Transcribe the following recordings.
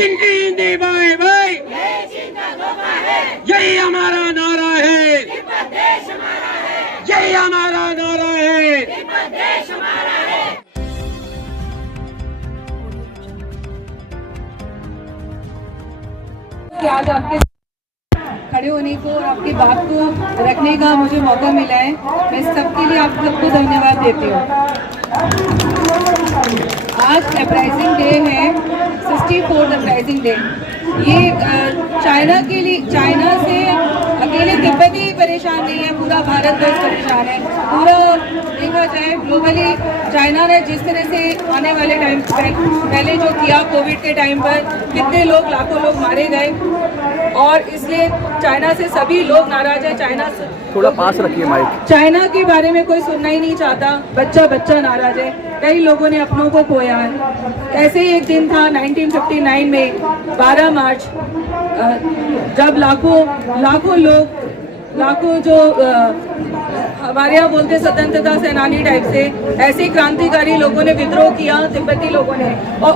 चीन की Hindi bye bye, यही हमारा नारा है, यही हमारा नारा है। आज आपके खड़े होने को और आपकी बात को रखने का मुझे मौका मिला है, मैं सबके लिए आप सबको धन्यवाद देती हूँ। आज अपराइजिंग डे है, 64th अपराइजिंग डे। ये चाइना के लिए, चाइना से अकेले तिब्बत ही परेशान नहीं है, पूरा भारत देश परेशान है। पूरा देखा जाए ग्लोबली चाइना ने जिस तरह से आने वाले टाइम पहले जो किया कोविड के टाइम पर, कितने लोग, लाखों लोग मारे गए, और इसलिए चाइना से सभी लोग नाराज है। चाइना से थोड़ा पास रखिए माइक। चाइना के बारे में कोई सुनना ही नहीं चाहता, बच्चा बच्चा नाराज है। कई लोगों ने अपनों को खोया है। ऐसे ही एक दिन था 1959 में 12 मार्च, जब लाखों लोग, लाखों जो हमारे यहाँ बोलते स्वतंत्रता सेनानी टाइप से, ऐसे क्रांतिकारी लोगों ने विद्रोह किया, तिब्बती लोगों ने, और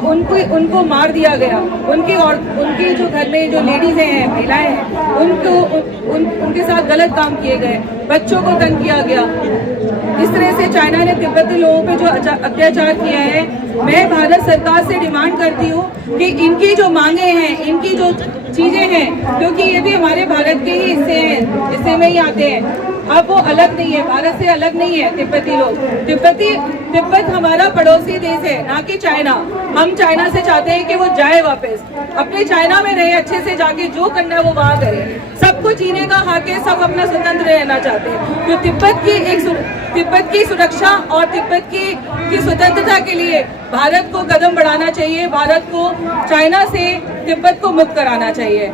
उनको मार दिया गया। उनकी जो घर में जो लेडीज हैं, महिलाएं हैं, उनके साथ गलत काम किए गए, बच्चों को तंग किया गया। इस तरह से चाइना ने तिब्बती लोगों पे जो अत्याचार किया है, मैं भारत सरकार से डिमांड करती हूँ कि इनकी जो मांगे हैं, इनकी जो चीजें हैं, क्योंकि ये भी हमारे भारत के ही हिस्से हैं, हिस्से में ही आते हैं। अब वो अलग नहीं है, भारत से अलग नहीं है तिब्बती लोग। तिब्बत हमारा पड़ोसी देश है, ना कि चाइना। हम चाइना से चाहते हैं कि वो जाए वापस, अपने चाइना में रहे, अच्छे से जाके जो करना है वो वहाँ करे। सबको जीने का हक है, सब अपना स्वतंत्र रहना चाहते हैं। तो तिब्बत की सुरक्षा और तिब्बत की स्वतंत्रता के लिए भारत को कदम बढ़ाना चाहिए। भारत को चाइना से तिब्बत को मुक्त कराना चाहिए।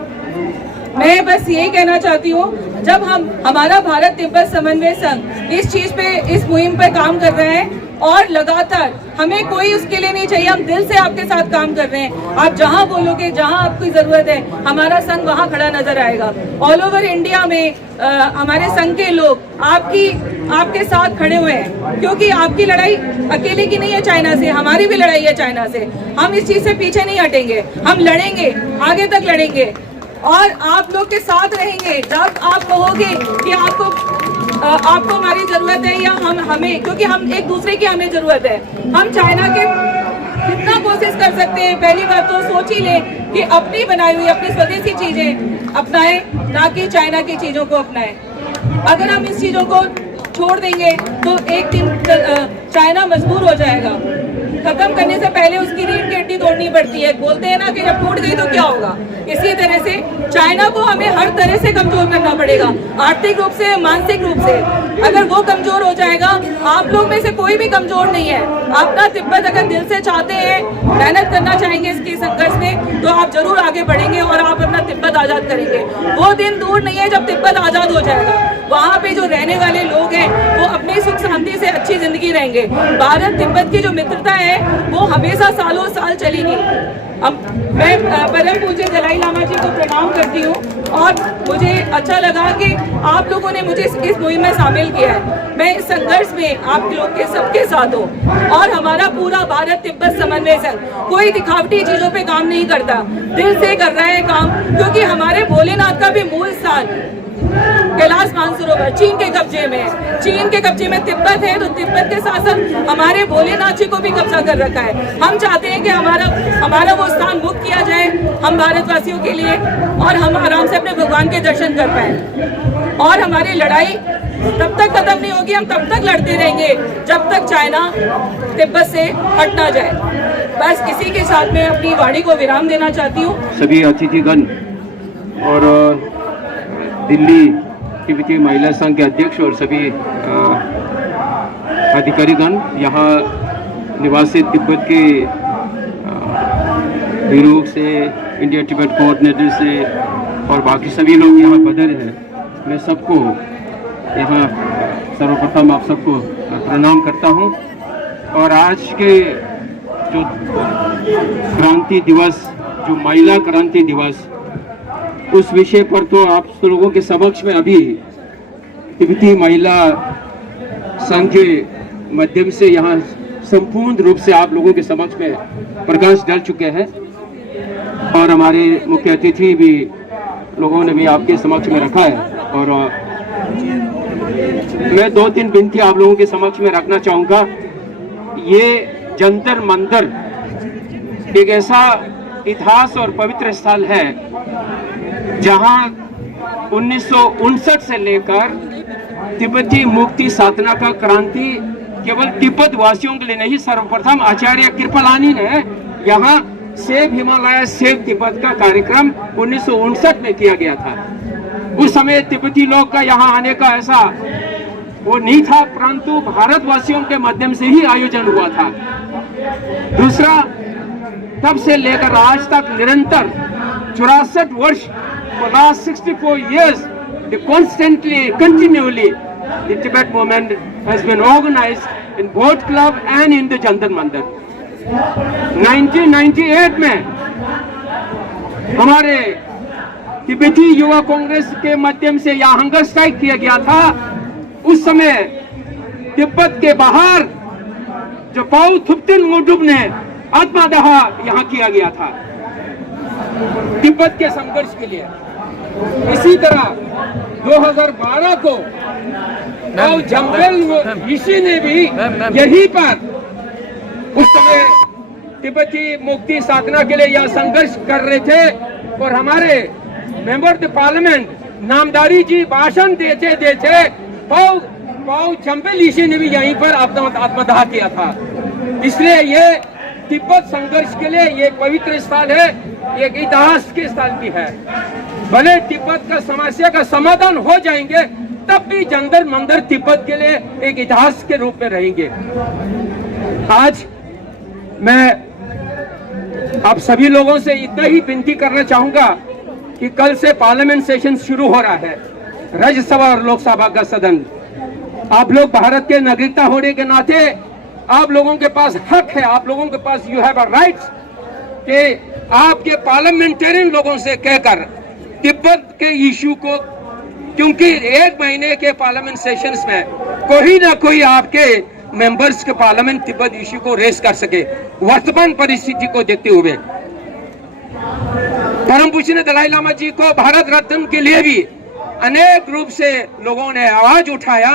मैं बस यही कहना चाहती हूँ, जब हमारा भारत तिब्बत समन्वय संघ इस चीज पे, इस मुहिम पे काम कर रहे हैं, और लगातार हमें कोई उसके लिए नहीं चाहिए, हम दिल से आपके साथ काम कर रहे हैं। आप जहां बोलोगे, जहां आपकी जरूरत है, हमारा संघ वहां खड़ा नजर आएगा। ऑल ओवर इंडिया में हमारे संघ के लोग आपके साथ खड़े हुए हैं, क्योंकि आपकी लड़ाई अकेले की नहीं है चाइना से, हमारी भी लड़ाई है चाइना से। हम इस चीज से पीछे नहीं हटेंगे, हम लड़ेंगे, आगे तक लड़ेंगे, और आप लोग के साथ रहेंगे। जब आप कहोगे कि आपको हमारी जरूरत है, या हमें, क्योंकि हम एक दूसरे की हमें जरूरत है। हम चाइना के जितना कोशिश कर सकते हैं, पहली बात तो सोच ही लें कि अपनी बनाई हुई, अपनी स्वदेशी चीजें अपनाएं, ना कि चाइना की चीजों को अपनाएं। अगर हम इस चीजों को छोड़ देंगे तो एक दिन चाइना मजबूर हो जाएगा। खत्म करने से पहले उसकी रीढ़ की हड्डी तोड़नी पड़ती है। बोलते हैं ना कि जब टूट गई तो क्या होगा। इसी तरह से चाइना को हमें हर तरह से कमजोर करना पड़ेगा, आर्थिक रूप से, मानसिक रूप से। अगर वो कमजोर हो जाएगा, आप लोग में से कोई भी कमजोर नहीं है। अपना तिब्बत अगर दिल से चाहते हैं, मेहनत करना चाहेंगे इसकी संघर्ष में, तो आप जरूर आगे बढ़ेंगे और आप अपना तिब्बत आजाद करेंगे। वो दिन दूर नहीं है जब तिब्बत आजाद हो जाएगा। वहाँ पे जो रहने वाले लोग हैं वो अपनी सुख शांति से अच्छी जिंदगी रहेंगे। भारत तिब्बत की जो मित्रता है वो हमेशा सालों साल चलेगी। अब मैं परम पूज्य दलाई लामा जी को प्रणाम करती हूँ, और मुझे अच्छा लगा कि आप लोगों ने मुझे इस मुहिम में शामिल किया है। मैं इस संघर्ष में आप लोग के सबके साथ हूँ, और हमारा पूरा भारत तिब्बत समन्वय संघ कोई दिखावटी चीजों पे काम नहीं करता, दिल से कर रहा है काम। क्योंकि हमारे भोलेनाथ का भी मूल स्थान कैलाश मानसरोवर चीन के कब्जे में है। चीन के कब्जे में तिब्बत है, तो तिब्बत के साथ साथ हमारे भोलेनाथ जी को भी कब्जा कर रखा है। हम चाहते हैं कि हमारा वो स्थान मुक्त किया जाए हम भारतवासियों के लिए, और हम आराम से अपने भगवान के दर्शन कर पाए। और हमारी लड़ाई तब तक खत्म नहीं होगी, हम तब तक लड़ते रहेंगे जब तक चाइना तिब्बत से हट ना जाए। बस इसी के साथ मैं अपनी वाणी को विराम देना चाहती हूँ। सभी अतिथिगण और दिल्ली तिब्बती महिला संघ के अध्यक्ष और सभी अधिकारीगण, यहाँ निवासी तिब्बत के ब्यूरो से, इंडिया तिब्बत कोऑर्डिनेटर से, और बाकी सभी लोग यहाँ पधारे हैं। मैं सबको यहाँ सर्वप्रथम आप सबको प्रणाम करता हूँ। और आज के जो क्रांति दिवस, जो महिला क्रांति दिवस, उस विषय पर तो आप लोगों के समक्ष में अभी तिब्बती महिला संघ के माध्यम से यहाँ संपूर्ण रूप से आप लोगों के समक्ष में प्रकाश डाल चुके हैं। और हमारे मुख्य अतिथि भी लोगों ने भी आपके समक्ष में रखा है। और मैं 2-3 विनती आप लोगों के समक्ष में रखना चाहूँगा। ये जंतर मंतर एक ऐसा इतिहास और पवित्र स्थल है जहाँ 1959 से लेकर तिब्बती मुक्ति साधना का क्रांति केवल तिब्बत वासियों के लिए नहीं, सर्वप्रथम आचार्य कृपलानी ने यहाँ सेव हिमालय सेव तिब्बत का कार्यक्रम 1959 में किया गया था। उस समय तिब्बती लोग का यहाँ आने का ऐसा वो नहीं था, परंतु भारतवासियों के माध्यम से ही आयोजन हुआ था। दूसरा, तब से लेकर आज तक निरंतर 64 वर्ष, for last 64 years, continually, the Tibet movement has been organized in Boat Club and in the Jantar Mandir. 1998 में हमारे तिब्बती युवा कांग्रेस के माध्यम से यहाँ हंगर स्ट्राइक किया गया था। उस समय तिब्बत के बाहर जो पाउ थुप्तिन मोटुब ने आत्मदाह यहाँ किया गया था तिब्बत के संघर्ष के लिए। इसी तरह 2012 को पाउ झम्पेल ऋषि ने भी यहीं पर उस समय तिब्बती मुक्ति साधना के लिए यह संघर्ष कर रहे थे और हमारे member of the parliament Namdhari जी भाषण देते पाउ झम्पेल ऋषि ने भी यहीं पर आत्मदाह किया था। इसलिए ये तिब्बत संघर्ष के लिए ये पवित्र स्थल है, एक इतिहास के स्थल भी है। भले तिब्बत का समस्या का समाधान हो जाएंगे तब भी जंतर मंदिर तिब्बत के लिए एक इतिहास के रूप में रहेंगे। आज मैं आप सभी लोगों से इतना ही विनती करना चाहूंगा कि कल से पार्लियामेंट सेशन शुरू हो रहा है, राज्यसभा और लोकसभा का सदन। आप लोग भारत के नागरिकता होने के नाते आप लोगों के पास हक है, आप लोगों के पास यू हैव अ राइट्स कि आपके पार्लियामेंटेरियन लोगों से कहकर तिब्बत के इशू को, क्योंकि 1 महीने के पार्लियामेंट सेशंस में कोई ना कोई आपके मेंबर्स के पार्लियामेंट तिब्बत इशू को रेस कर सके। वर्तमान परिस्थिति को देखते हुए परम पूज्य दलाई लामा जी को भारत रत्न के लिए भी अनेक रूप से लोगों ने आवाज उठाया।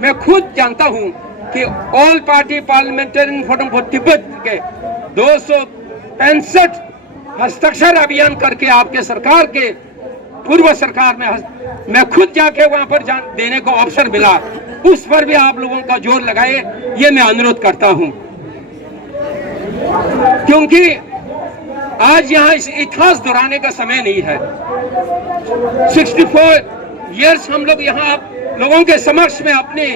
मैं खुद जानता हूं कि all party parliamentarian forum for Tibet के 265 हस्ताक्षर अभियान करके आपके सरकार के पूर्व सरकार में मैं खुद जाके वहां पर देने को अवसर मिला, उस पर भी आप लोगों का जोर लगाए, ये मैं अनुरोध करता हूं। क्योंकि आज यहाँ इस इतिहास दोहराने का समय नहीं है। 64 इयर्स हम लोग यहाँ आप लोगों के समक्ष में अपनी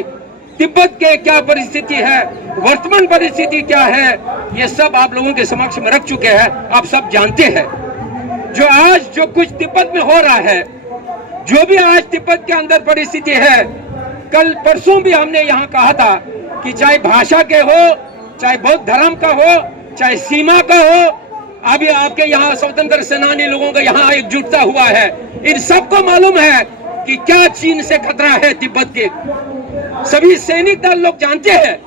तिब्बत के क्या परिस्थिति है, वर्तमान परिस्थिति क्या है, ये सब आप लोगों के समक्ष में रख चुके हैं। आप सब जानते हैं जो कुछ तिब्बत में हो रहा है, जो भी आज तिब्बत के अंदर परिस्थिति है। कल परसों भी हमने यहाँ कहा था कि चाहे भाषा के हो, चाहे बौद्ध धर्म का हो, चाहे सीमा का हो, अभी आपके यहाँ स्वतंत्र सेनानी लोगों का यहाँ एकजुटता हुआ है। इन सबको मालूम है कि क्या चीन से खतरा है तिब्बत के, सभी सैनिक दल लोग जानते हैं,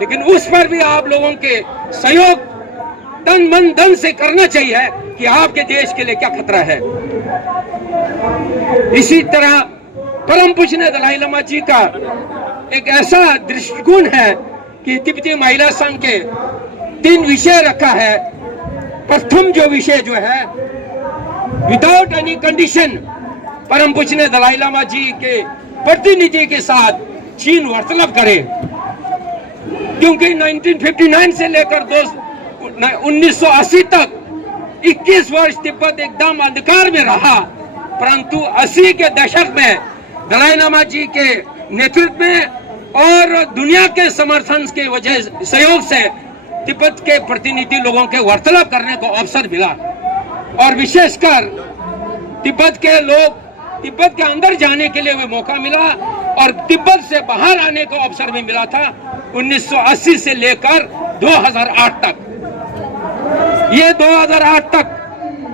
लेकिन उस पर भी आप लोगों के सहयोग तन मन धन से करना चाहिए कि आपके देश के लिए क्या खतरा है। इसी तरह परम पूज्य दलाई लामा जी का एक ऐसा दृष्टिकोण है कि तिब्बती महिला संघ के 3 विषय रखा है। प्रथम जो विषय जो है, विदाउट एनी कंडीशन परम पूज्य दलाई लामा जी के प्रतिनिधि के साथ चीन वार्तालाप करे, क्योंकि 1959 से लेकर 1980 तक 21 वर्ष तिब्बत एकदम अंधकार में रहा, परंतु 80 के दशक में दलाई लामा जी के नेतृत्व में और दुनिया के समर्थन के वजह सहयोग से तिब्बत के प्रतिनिधि लोगों के वार्तालाप करने को अवसर मिला। और विशेषकर तिब्बत के लोग तिब्बत के अंदर जाने के लिए भी मौका मिला और तिब्बत से बाहर आने को अवसर भी मिला था 1980 से लेकर 2008 तक। ये 2008 तक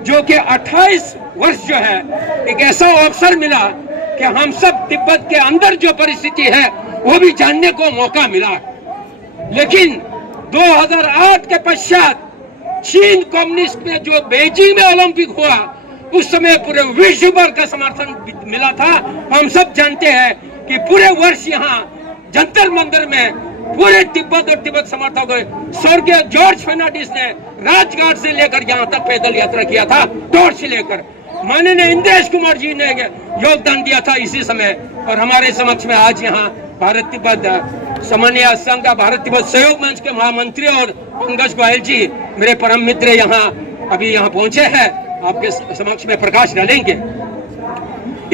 जो कि 28 वर्ष जो है, एक ऐसा अवसर मिला कि हम सब तिब्बत के अंदर जो परिस्थिति है वो भी जानने को मौका मिला। लेकिन 2008 के पश्चात चीन कम्युनिस्ट में जो बेइजिंग में ओलंपिक हुआ उस समय पूरे विश्व भर का समर्थन मिला था। हम सब जानते हैं कि पूरे वर्ष यहाँ जंतर मंदिर में पूरे तिब्बत और तिब्बत समर्थकों स्वर्गीय जॉर्ज फर्नांडिस ने राजघाट से लेकर यहाँ तक पैदल यात्रा किया था, टॉर्च लेकर। माननीय इंद्रेश कुमार जी ने योगदान दिया था इसी समय। और हमारे समक्ष में आज यहाँ भारत तिब्बत समन्वय संघ का भारत तिब्बत सहयोग मंच के महामंत्री और पंकज गोयल जी मेरे परम मित्र अभी यहाँ पहुंचे हैं, आपके समक्ष में प्रकाश डालेंगे।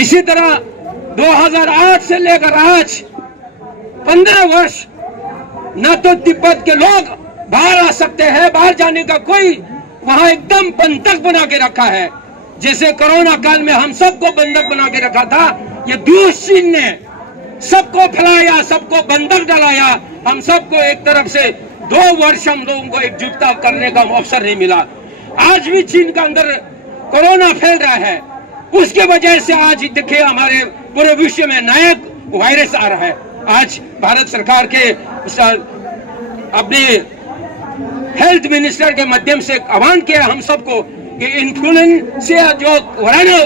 इसी तरह 2008 से लेकर आज 15 वर्ष न तो तिब्बत के लोग बाहर आ सकते हैं, बाहर जाने का कोई वहां एकदम बंधक बना के रखा है। जैसे कोरोना काल में हम सबको बंधक बना के रखा था, ये दूसरी चीन ने सबको फैलाया, सबको बंधक डालाया। हम सबको एक तरफ से 2 वर्ष हम लोगों को एकजुटता करने का अवसर नहीं मिला। आज भी चीन के अंदर कोरोना फैल रहा है, उसके वजह से आज देखिए हमारे पूरे विश्व में नया वायरस आ रहा है। आज भारत सरकार के अपने हेल्थ मिनिस्टर के माध्यम से आह्वान किया हम सबको कि इन्फ्लुएंजा जो कोरोना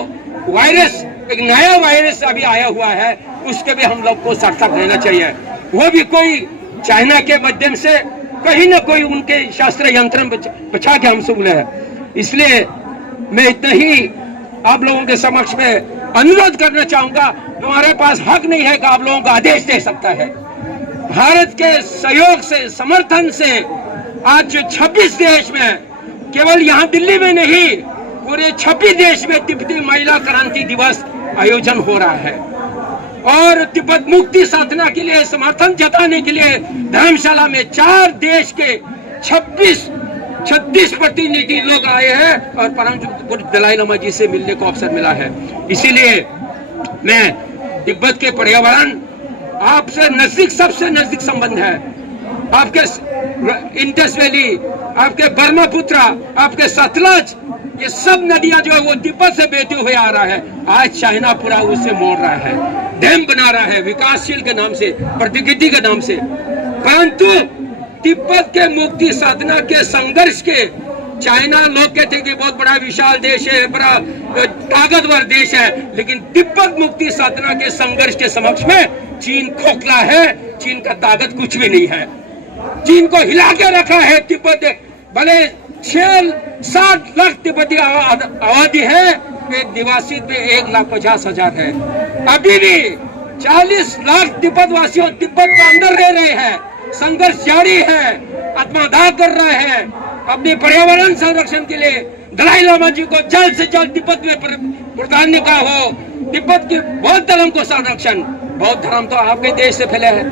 वायरस एक नया वायरस अभी आया हुआ है, उसके भी हम लोग को सतर्क रहना चाहिए। वो भी कोई चाइना के माध्यम से कहीं ना कोई उनके शास्त्र यंत्र बचा के हमसे बोले है। इसलिए मैं इतना ही आप लोगों के समक्ष में अनुरोध करना चाहूंगा। हमारे पास हक नहीं है कि आप लोगों को आदेश दे सकता है। भारत के सहयोग से, समर्थन से आज 26 देश में, केवल यहाँ दिल्ली में नहीं, पूरे 26 देश में तिब्बती महिला क्रांति दिवस आयोजन हो रहा है। और तिब्बत मुक्ति साधना के लिए समर्थन जताने के लिए धर्मशाला में 4 देश के 36 प्रतिनिधि लोग आए हैं और परम पूज्य दलाई लामा जी से मिलने को अवसर मिला है। इसीलिए मैं तिब्बत के पर्यावरण आपसे नजदीक, सबसे नजदीक संबंध है। आपके इंडस वैली, आपके ब्रह्मपुत्र, आपके सतलज, ये सब नदियां जो है वो तिब्बत से बहते हुए आ रहा है। आज चाइना पूरा उससे मोड़ रहा है, डैम बना रहा है विकासशील के नाम से, प्रगति के नाम से। परंतु तिब्बत के मुक्ति साधना के संघर्ष के, चाइना लोग कहते हैं कि बहुत बड़ा विशाल देश है, बड़ा ताकतवर देश है, लेकिन तिब्बत मुक्ति साधना के संघर्ष के समक्ष में चीन खोखला है। चीन का ताकत कुछ भी नहीं है। चीन को हिला के रखा है तिब्बत। भले 6-7 लाख तिब्बती आबादी है, एक निवासी पे 1,50,000 है। अभी भी 40 लाख तिब्बत वासियों तिब्बत के अंदर रह रहे हैं। संघर्ष जारी है, आत्मदाह कर रहे हैं। अपने पर्यावरण संरक्षण के लिए दलाई लामा जी को जल्द से जल्द तिब्बत में प्रधान का हो। तिब्बत के बौद्ध धर्म को संरक्षण, बौद्ध धर्म तो आपके देश से फैले है।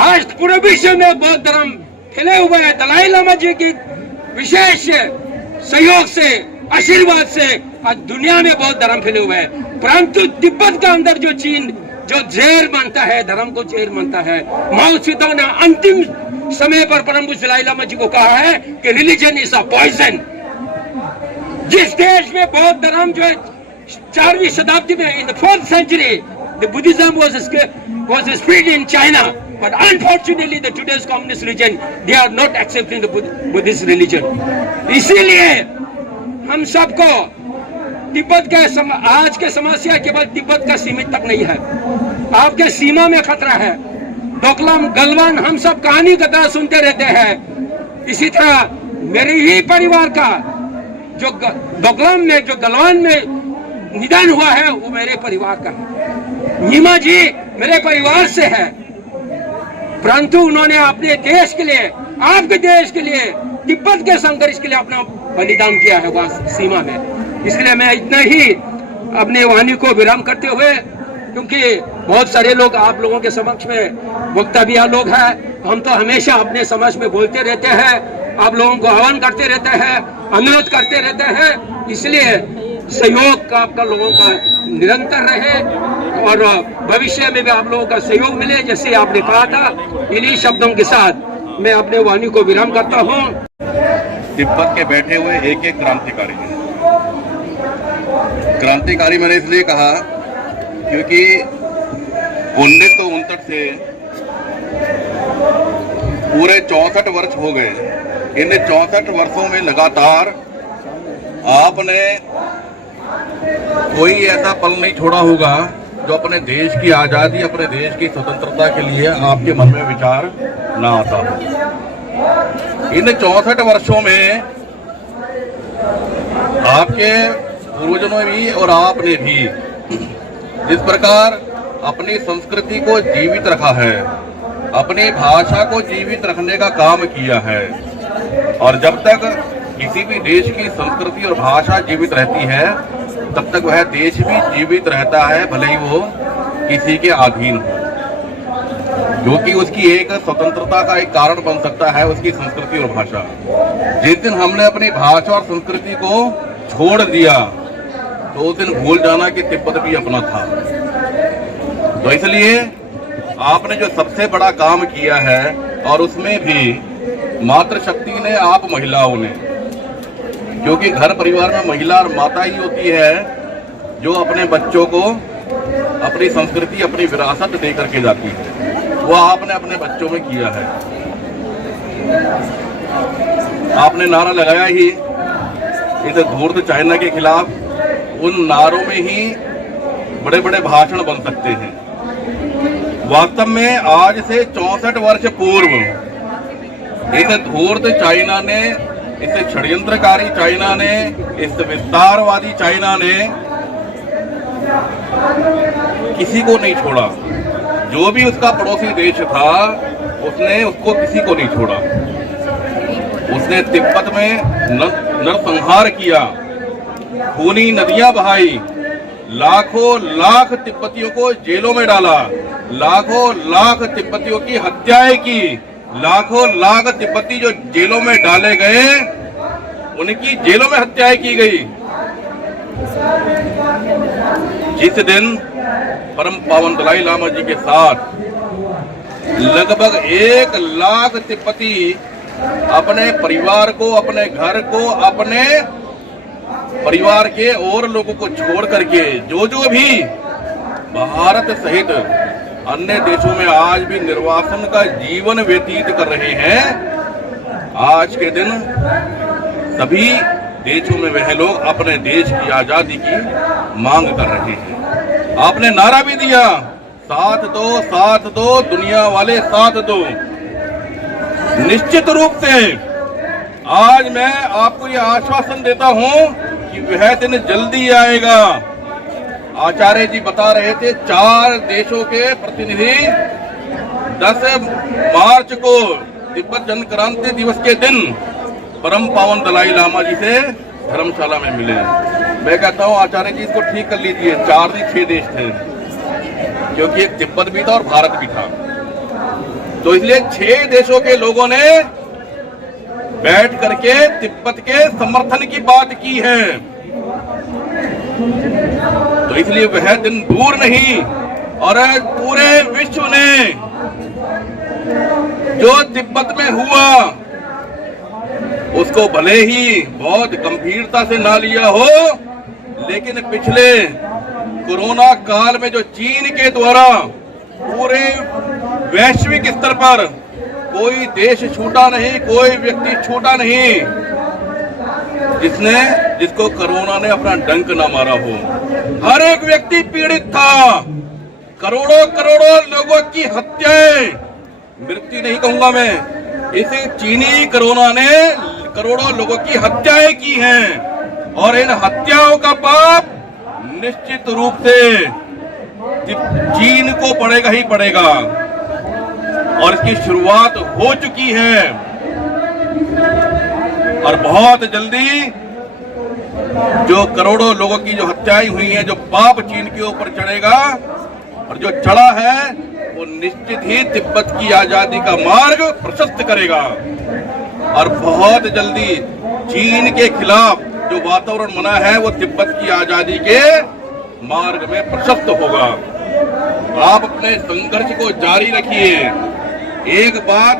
आज पूरे विश्व में बौद्ध धर्म फैले हुए हैं। दलाई लामा जी की विशेष सहयोग से, आशीर्वाद से आज दुनिया में बौद्ध धर्म फैले हुए हैं। परंतु तिब्बत के अंदर जो चीन जो जहर मानता है, धर्म को जहर मानता है। माओ त्से ने अंतिम समय पर परम पूज्य दलाई लामा जी को कहा है कि रिलीजन इज अ पॉइजन। जिस देश में बौद्ध धर्म जो है 4वीं शताब्दी में, in the 4th century, the Buddhism was spread in China, but unfortunately the today's communist religion, they are not accepting the Buddhist religion. इसीलिए हम सबको तिब्बत के आज के समस्या केवल तिब्बत का सीमित तक नहीं है, आपके सीमा में खतरा है। डोकलाम, गलवान, हम सब कहानी की तरह सुनते रहते हैं। इसी तरह मेरे ही परिवार का जो डोकलाम में, जो गलवान में निधन हुआ है, वो मेरे परिवार का है। नीमा जी मेरे परिवार से है, परंतु उन्होंने अपने देश के लिए, आपके देश के लिए, तिब्बत के संघर्ष के लिए अपना बलिदान किया है वहां सीमा में। इसलिए मैं इतना ही अपने वाणी को विराम करते हुए, क्योंकि बहुत सारे लोग आप लोगों के समक्ष में वक्तव्य लोग हैं, हम तो हमेशा अपने समाज में बोलते रहते हैं, आप लोगों को आह्वान करते रहते हैं, अनुरोध करते रहते हैं। इसलिए सहयोग का आपका लोगों का निरंतर रहे और भविष्य में भी आप लोगों का सहयोग मिले, जैसे आपने कहा था। इन्हीं शब्दों के साथ मैं अपने वाणी को विराम करता हूँ। तिब्बत के बैठे हुए एक क्रांतिकारी हैं। क्रांतिकारी मैंने इसलिए कहा क्योंकि 1959 से पूरे 64 वर्ष हो गए इन 64 वर्षों में लगातार आपने कोई ऐसा पल नहीं छोड़ा होगा जो अपने देश की आज़ादी, अपने देश की स्वतंत्रता के लिए आपके मन में विचार ना आता हो। इन 64 वर्षों में आपके पूर्वजों ने भी और आपने भी जिस प्रकार अपनी संस्कृति को जीवित रखा है, अपनी भाषा को जीवित रखने का काम किया है, और जब तक किसी भी देश की संस्कृति और भाषा जीवित रहती है तब तक वह देश भी जीवित रहता है, भले ही वो किसी के अधीन हो। जो कि उसकी एक स्वतंत्रता का एक कारण बन सकता है, उसकी संस्कृति और भाषा। जिस दिन हमने अपनी भाषा और संस्कृति को छोड़ दिया तो उस दिन भूल जाना कि तिब्बत भी अपना था। तो इसलिए आपने जो सबसे बड़ा काम किया है, और उसमें भी मातृशक्ति ने, आप महिलाओं ने, क्योंकि घर परिवार में महिला और माता ही होती है जो अपने बच्चों को अपनी संस्कृति, अपनी विरासत दे करके जाती है, वो आपने अपने बच्चों में किया है। आपने नारा लगाया ही इस धूर्त चाइना के खिलाफ। उन नारों में ही बड़े बड़े भाषण बन सकते हैं। वास्तव में आज से 64 वर्ष पूर्व इस धूर्त चाइना ने, इस षड्यंत्रकारी चाइना ने, इस विस्तारवादी चाइना ने किसी को नहीं छोड़ा। जो भी उसका पड़ोसी देश था उसने उसको किसी को नहीं छोड़ा। उसने तिब्बत में नरसंहार किया, खूनी नदियां बहाई, लाखों लाख तिब्बतियों को जेलों में डाला, लाखों लाख तिब्बतियों की हत्याएं की, लाखों लाख तिब्बती जो जेलों में डाले गए उनकी जेलों में हत्याएं की गई। जिस दिन परम पावन दलाई लामा जी के साथ लगभग 1 लाख तिब्बती अपने परिवार को, अपने घर को, अपने परिवार के और लोगों को छोड़ करके जो भी भारत सहित अन्य देशों में आज भी निर्वासन का जीवन व्यतीत कर रहे हैं, आज के दिन सभी देशों में वह लोग अपने देश की आजादी की मांग कर रहे हैं। आपने नारा भी दिया, साथ दो, साथ दो, दुनिया वाले साथ दो। निश्चित रूप से आज मैं आपको यह आश्वासन देता हूं कि वह दिन जल्दी आएगा। आचार्य जी बता रहे थे 4 देशों के प्रतिनिधि 10 मार्च को तिब्बत जन क्रांति दिवस के दिन परम पावन दलाई लामा जी से धर्मशाला में मिले। मैं कहता हूं आचार्य जी इसको ठीक कर लीजिए, 4 नहीं 6 देश थे, क्योंकि एक तिब्बत भी था और भारत भी था। तो इसलिए 6 देशों के लोगों ने बैठ करके तिब्बत के समर्थन की बात की है। तो इसलिए वह दिन दूर नहीं, और पूरे विश्व ने जो तिब्बत में हुआ उसको भले ही बहुत गंभीरता से ना लिया हो, लेकिन पिछले कोरोना काल में जो चीन के द्वारा पूरे वैश्विक स्तर पर कोई देश छूटा नहीं, कोई व्यक्ति छूटा नहीं जिसको कोरोना ने अपना डंक ना मारा हो। हर एक व्यक्ति पीड़ित था। करोड़ों करोड़ों लोगों की हत्याएं, मृत्यु नहीं कहूंगा मैं, इस चीनी कोरोना ने करोड़ों लोगों की हत्याएं की हैं, और इन हत्याओं का पाप निश्चित रूप से चीन को पड़ेगा ही पड़ेगा, और इसकी शुरुआत हो चुकी है। और बहुत जल्दी जो करोड़ों लोगों की जो हत्याएं हुई हैं, जो पाप चीन के ऊपर चढ़ेगा, और जो चढ़ा है वो निश्चित ही तिब्बत की आजादी का मार्ग प्रशस्त करेगा। और बहुत जल्दी चीन के खिलाफ जो वातावरण बना है वो तिब्बत की आजादी के मार्ग में प्रशस्त होगा। आप अपने संघर्ष को जारी रखिए। एक बात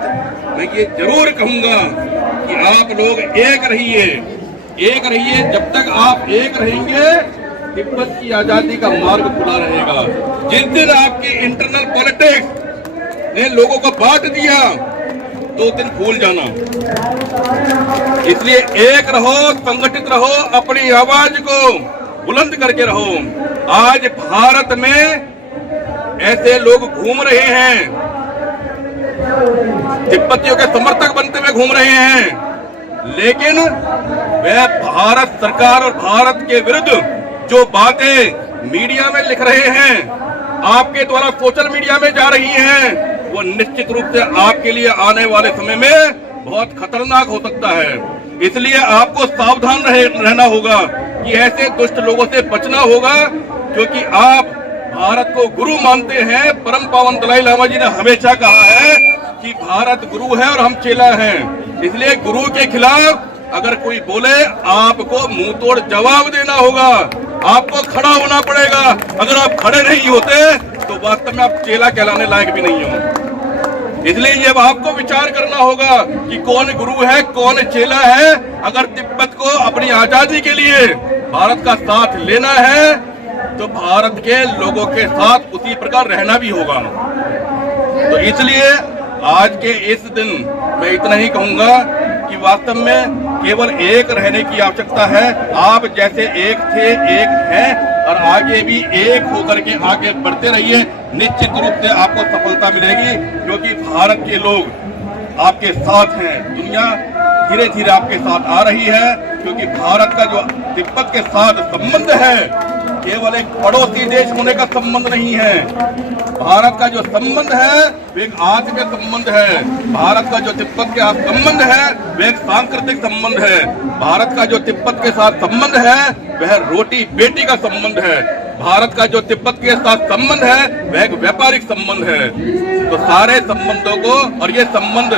मैं ये जरूर कहूंगा कि आप लोग एक रहिए, एक रहिए। जब तक आप एक रहेंगे तिब्बत की आजादी का मार्ग खुला रहेगा। जिस दिन आपकी इंटरनल पॉलिटिक्स ने लोगों को बांट दिया, 2 दिन भूल जाना। इसलिए एक रहो, संगठित रहो, अपनी आवाज को बुलंद करके रहो। आज भारत में ऐसे लोग घूम रहे हैं, तिब्बतियों के समर्थक बनते हुए घूम रहे हैं, लेकिन वे भारत सरकार और भारत के विरुद्ध जो बातें मीडिया में लिख रहे हैं, आपके द्वारा सोशल मीडिया में जा रही हैं, वो निश्चित रूप से आपके लिए आने वाले समय में बहुत खतरनाक हो सकता है। इसलिए आपको सावधान रहना होगा कि ऐसे दुष्ट लोगों से बचना होगा, क्योंकि आप भारत को गुरु मानते हैं। परम पावन दलाई लामा जी ने हमेशा कहा है कि भारत गुरु है और हम चेला हैं। इसलिए गुरु के खिलाफ अगर कोई बोले, आपको मुंह तोड़ जवाब देना होगा, आपको खड़ा होना पड़ेगा। अगर आप खड़े नहीं होते तो वास्तव में आप चेला कहलाने लायक भी नहीं हो। इसलिए ये आपको विचार करना होगा कि कौन गुरु है, कौन चेला है। अगर तिब्बत को अपनी आजादी के लिए भारत का साथ लेना है तो भारत के लोगों के साथ उसी प्रकार रहना भी होगा। तो इसलिए आज के इस दिन मैं इतना ही कहूंगा कि वास्तव में केवल एक रहने की आवश्यकता है। आप जैसे एक थे, एक हैं और आगे भी एक होकर के आगे बढ़ते रहिए। निश्चित रूप से आपको सफलता मिलेगी, क्योंकि भारत के लोग आपके साथ हैं। दुनिया धीरे धीरे आपके साथ आ रही है, क्योंकि भारत का जो तिब्बत के साथ संबंध है केवल एक पड़ोसी देश होने का संबंध नहीं है। भारत का जो संबंध है वो एक आत्मीय संबंध है। भारत का जो तिब्बत के साथ संबंध है वह एक सांस्कृतिक संबंध है। भारत का जो तिब्बत के साथ संबंध है वह रोटी बेटी का संबंध है। भारत का जो तिब्बत के साथ संबंध है वह एक व्यापारिक संबंध है। तो सारे संबंधों को, और ये संबंध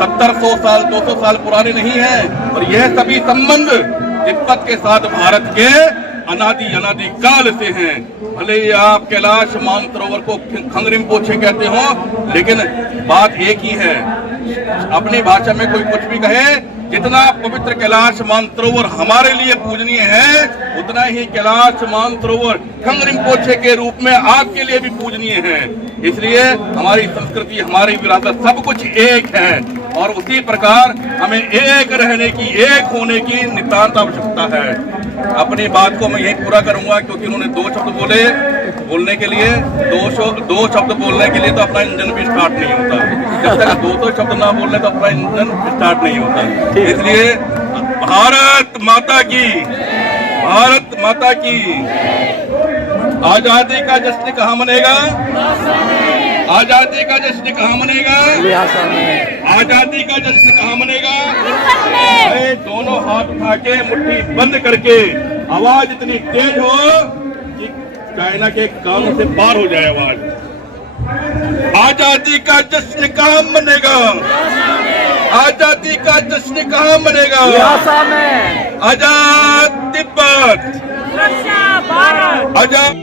70-100 साल 200 साल पुराने नहीं है, और यह सभी संबंध तिब्बत के साथ भारत के अनादि काल से हैं। भले ही आप कैलाश मानसरोवर को खंग रिम्पोछे कहते हो, लेकिन बात एक ही है। अपनी भाषा में कोई कुछ भी कहे, जितना पवित्र कैलाश मानसरोवर हमारे लिए पूजनीय है, उतना ही कैलाश मानसरोवर खंग रिम्पोछे के रूप में आपके लिए भी पूजनीय है। इसलिए हमारी संस्कृति, हमारी विरासत सब कुछ एक है, और उसी प्रकार हमें एक रहने की, एक होने की नितांत आवश्यकता है। अपनी बात को मैं यही पूरा करूंगा, क्योंकि उन्होंने 2 शब्द बोले। बोलने के लिए 2 शब्द बोलने के लिए तो अपना इंजन भी स्टार्ट नहीं होता। जब तक 200 शब्द ना बोलने तो अपना इंजन स्टार्ट नहीं होता। इसलिए भारत माता की, भारत माता की। आजादी का जश्न कहाँ मनेगा? आजादी का जश्न कहाँ मनेगा? आजादी का जश्न कहाँ मनेगा? अरे दोनों हाथ उठा के मुट्ठी बंद करके आवाज इतनी तेज हो कि चाइना के कान से पार हो जाए आवाज। आजादी का जश्न कहाँ मनेगा? आजादी का जश्न कहाँ मनेगा? आजाद तिब्बत, आजाद।